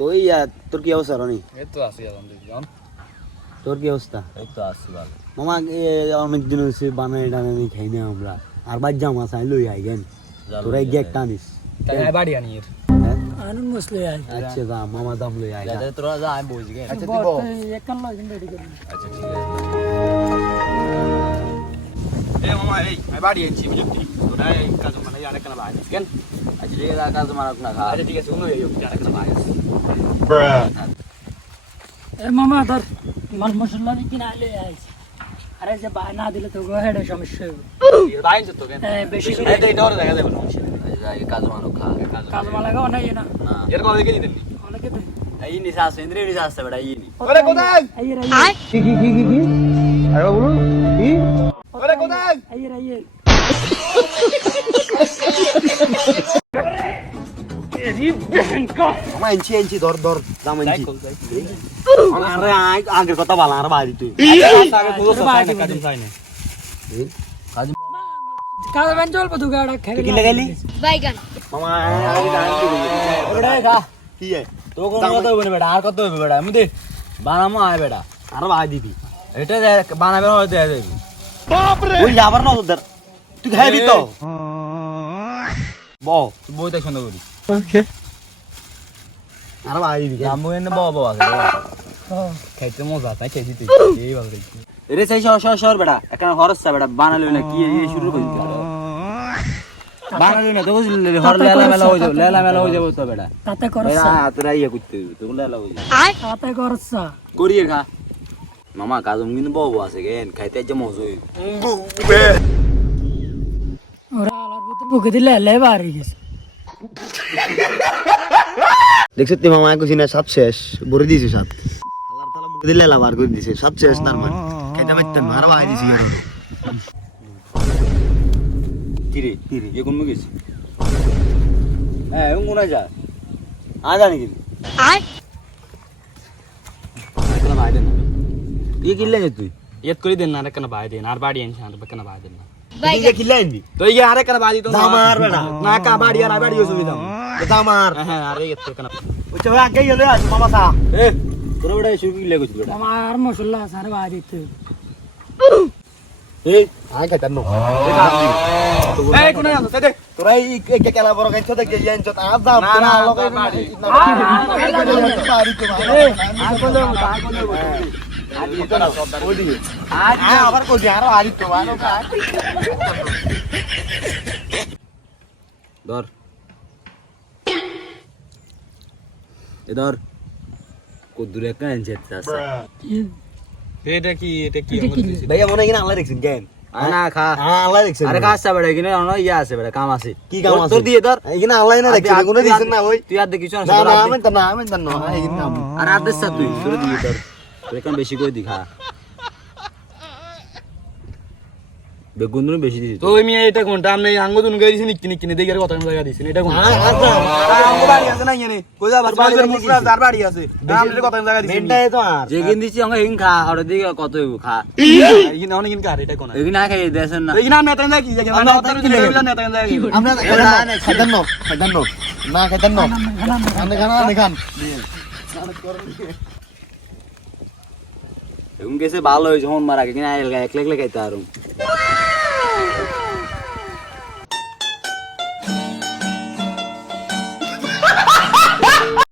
তো তোর কি অবস্থা রনি? এই তো আছি আলহামদুলিল্লাহ। তোর কি অবস্থা? এই তো আছি ভালো। মামা অনেক দিন হয়েছে বানাই টানানি খাই না আমরা আর বাদ জামা চাই লই আই গেন তোরা গিয়ে একটা আনিস তাই বাড়ি আনির আনুন মসলে আই আচ্ছা যা মামা দাম লই আই যাতে তোরা যা আমি বুঝি গে। আচ্ছা দিব একান লাগেন রেডি করুন। আচ্ছা ঠিক আছে। এই মামা এই আমি বাড়ি আনছি বুঝলি তোরা এই কাজ মানে আরেক না ভাই কেন আচ্ছা ঠিক আছে কাজ মারাক না খা আচ্ছা ঠিক আছে শুনো এই আরেক না ভাই এ মামা ধর মাল মশলা কিনা আইলে আইছে আরে যে বাই না দিলে তো হেডে সমস্যা হবে বাইন তো কেন বেশি এই তো এটা দেখা যাবে না আচ্ছা এই কাজ মারাক খা কাজ মালাগা অনেক না এর কবে গেলি দিলি অনেকে তো এই নিসা সেন্দ্রিয় নিসা আছে বড় এই নি ওরে কোথায় আইয়ে আইয়ে কি আরে বলু কি ওরে কোথায় আইয়ে আইয়ে মামা এনছি ধর দাম এনছি আরে আগের কথা বলা আর বাড়ি তুই আগে কোলো সাইন কাজ সাইন কাজ কাজ বেন চলবো তো গাড়া খেলে কি লাগাইলি বাইগান মামা আগে ডাল দিবি ওরে গা কি তো কোন কথা হবে না বেটা আর কত হবে বেটা আমি দে বানামো আয় বেটা আর বাড়ি দিবি এটা বানাবে না দেয়া যাবে ওই যাবার না তোদের তুই খাইবি তো বউ তুই বইতে সুন্দর করি আর বাড়ি দিবি আমু এনে বাবা আছে খাইতে মজা তাই খেয়েছি তুই এই ভালো খাইছি রে সেই সর বেটা এখন হরস বেটা বানালো না কি এই শুরু করে দিতে বানালো না তো বুঝলি হর লেলা মেলা হয়ে যাবে তো বেটা তাতে করছ বেটা তোরা ইয়ে করতে তো লেলা হয়ে যাবে তাতে করছ করিয়ে খা মামা কাজম কিন্তু বউ আছে কেন খাইতে যে মজা হই ওরা আলার ভিতর মুখে দিলে এলে বাড়ি গেছে দেখছ তুই মামা কইছি না সব শেষ বড় দিয়েছে সব আল্লাহর তাআলা মুখে দিলে লাভার করে দিয়েছে সব শেষ তার মানে খাইতে পারতেন না আর বাই দিছি আর কিরে এ কোন গেছি হ্যাঁ এমন কোনা যা আ জানি কি আয় কেন ভাই দেন কি কিনলে তুই এত করে দেন না আরেক কেন ভাই দেন আর বাড়ি আনছি আর কেন ভাই দেন না তুই যে কিনলে আনবি তো এই আরেক কেন ভাই দিত দামার বেটা না কা বাড়ি আর বাড়ি অসুবিধা দামার হ্যাঁ আরে এত কেন ওই তো আগে গেলে আজ মামা সা এ তোর বড় শুরু কি লেগেছিল বেটা আমার মশলা সারে বাড়ি দিতে এই আই খাইতাম না এই কোনা আছে দে তোরা এই কে কেলা বড় খাইছ তো গিয়ে আনছ আজ দাম না, না, লগাই বাড়ি। আর কোন দেব আবার কই আর আরি তো আনো ধর এ ধর কদ্দুর একটা আনছে আছে এটা কি ভাইয়া মনে কিনা আল্লাহ দেখছেন কেন না খা আল্লাহ দেখছেন আরে খাস বেটা এখানে অন ইয়া আছে বেটা কাম আছে কি কাম আছে তোর দিয়ে ধর এখানে আল্লাহ না দেখছেন কোন দিছেন না ওই তুই আর দেখিস না না না আমি তো না এখানে আর আদেশ তুই তোর দিয়ে ধর তোর এখন বেশি করে দি খা বেগুন বেশি দিছি তো আমি এটা কোনটা আমি আঙ্গো দুন গাই দিছি নিকি দেখি আর কত টাকা জায়গা দিছি এটা কোন আঙ্গো বাড়ি আছে না এখানে কই যাবার বাড়ির মুখরা যার বাড়ি আছে আমি কত টাকা জায়গা দিছি মেনটাই তো আর যে কিন দিছি আঙ্গো হিং খা আর দিকে কত হইব খা এখানে অনেক কিন কার এটা কোন এখানে না খাই দেছেন না এখানে নেতা না কি জায়গা আমরা অত দিলে নেতা না আমরা খাইতাম না খাইতাম না খান খান এরকম গেছে ভালো হয়েছে হন মারা কিনা একলা একলা খাইতে আর